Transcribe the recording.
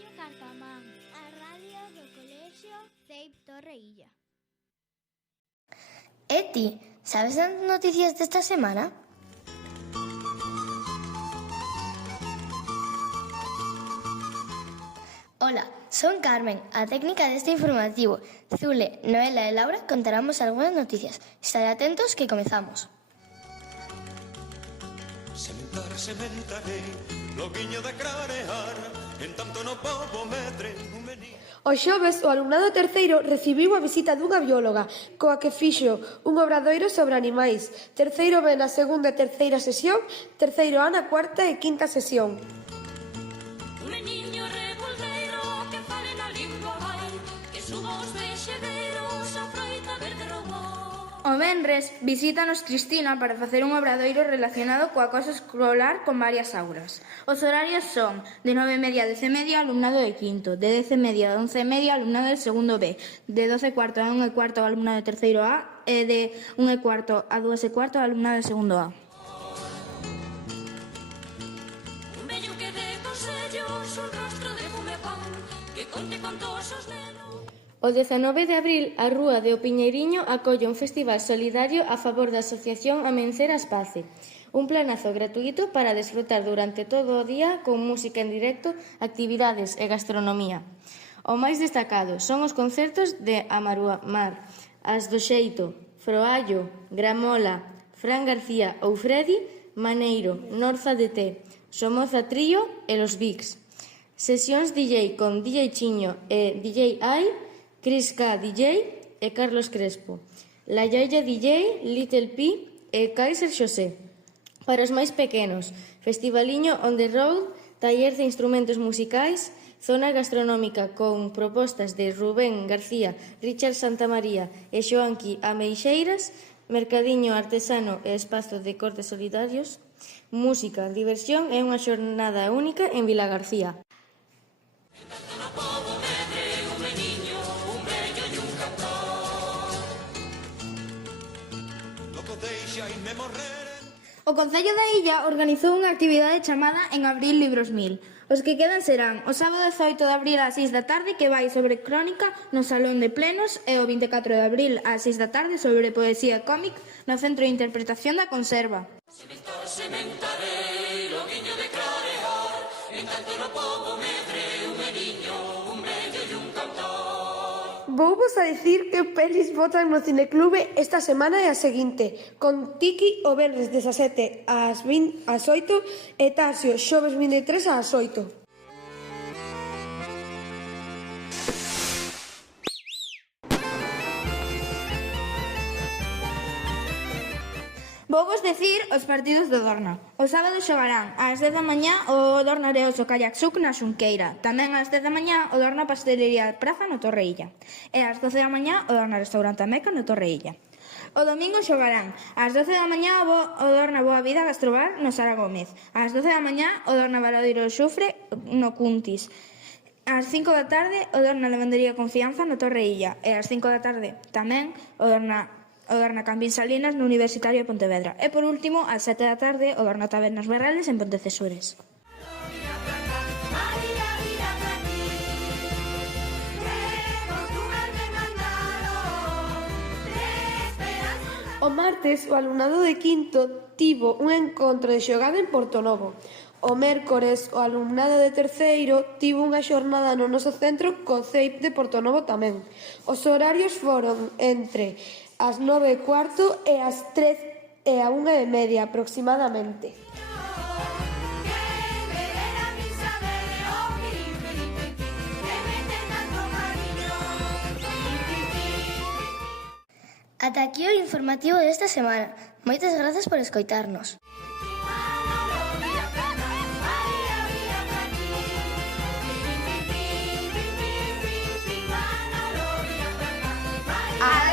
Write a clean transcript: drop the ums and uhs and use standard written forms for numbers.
Radio Carcamán, a radio do Colexio CEIP Torreilla. E ti, sabes as noticias desta semana? Hola, son Carmen, a técnica deste informativo. Zule, Noela e Laura contaramos algunhas noticias. Estar atentos que comezamos. Sementarei, loguiño de crarear, en tanto no pobo medre un menino. O xoves, o alumnado terceiro recibiu a visita dunha bióloga, coa que fixo un obradoiro sobre animais. Terceiro B na segunda e terceira sesión, terceiro A na cuarta e quinta sesión. Un meniño revolveiro que fale na lingua vai, que suba os vexedeiros a froita verde robó. O venres visítanos Cristina para facer un obradoiro relacionado co acoso escolar con varias aulas. Os horarios son de 9:30 a 10:30 alumnado de quinto, de 10:30 a 11:30 alumnado de segundo B, de 12:15 a 1:15 alumnado de terceiro A e de 1:15 a 2:15 alumnado de segundo A. Un vello que dé consellos, un rostro de fumepán, que conte contos aos nenos. O 19 de abril, a Rúa de O Piñeiriño acolle un festival solidario a favor da Asociación Amencer Aspace. Un planazo gratuito para desfrutar durante todo o día con música en directo, actividades e gastronomía. O máis destacado son os concertos de Amarúa Mar, As do Xeito, Froallo, Gramola, Fran García ou Freddy, Maneiro, Norza de Té, Somoza Trío e Los Bigs. Sesións DJ con DJ Chiño e DJ Ai, Chris K. DJ e Carlos Crespo, La Yaya DJ, Little P e Kaiser Xosé. Para os máis pequenos, Festivaliño on the road, taller de instrumentos musicais, zona gastronómica con propostas de Rubén García, Richard Santamaría e Xoanqui Ameixeiras, mercadiño artesano e espazo de cortes solidarios, música, diversión e unha xornada única en Vilagarcía. O Concello da Illa organizou unha actividade chamada En Abril Libros 1000. Os que quedan serán o sábado 18 de abril ás 6 da tarde, que vai sobre crónica no Salón de Plenos, e o 24 de abril ás 6 da tarde sobre poesía e cómic no Centro de Interpretación da Conserva. Sementarei, loguiño de clarear, en tanto no pobo medre un meniño, un vello e un cantor. Vouvos a dicir que pelis botan no Cineclube esta semana e a seguinte, con Tiki o venres 17 ás 8 e Tarsio xoves 23 ás 8. Vouvos decir os partidos do Dorna. O sábado xogarán ás 10 da mañá o Dorna Areoso Kayaksuk na Xunqueira. Tamén ás 10 da mañá o Dorna Pastelería Praza no Torreilla. E ás 12 da mañá o Dorna Restaurante Meca no Torreilla. O domingo xogarán ás 12 da mañá o Dorna Boa Vida Gastrobar no Sara Gómez. Ás 12 da mañá o Dorna Valadoiro Xufre no Cuntis. Ás 5 da tarde o Dorna Lavandería Confianza no Torreilla. E ás 5 da tarde tamén o Dorna Campín Salinas no Universitario de Pontevedra. E por último, ás 7 da tarde, o Dorna Tabernas Barrales en Pontecesures. O martes, o alumnado de quinto tivo un encontro de xogada en Portonovo. O mércores, o alumnado de terceiro tivo unha xornada no noso centro co CEIP de Portonovo tamén. Os horarios foron entre as 9:15 e as 3 e a 1:30 aproximadamente. Ata aquí o informativo desta semana. Moitas grazas por escoitarnos. ¡Adiós!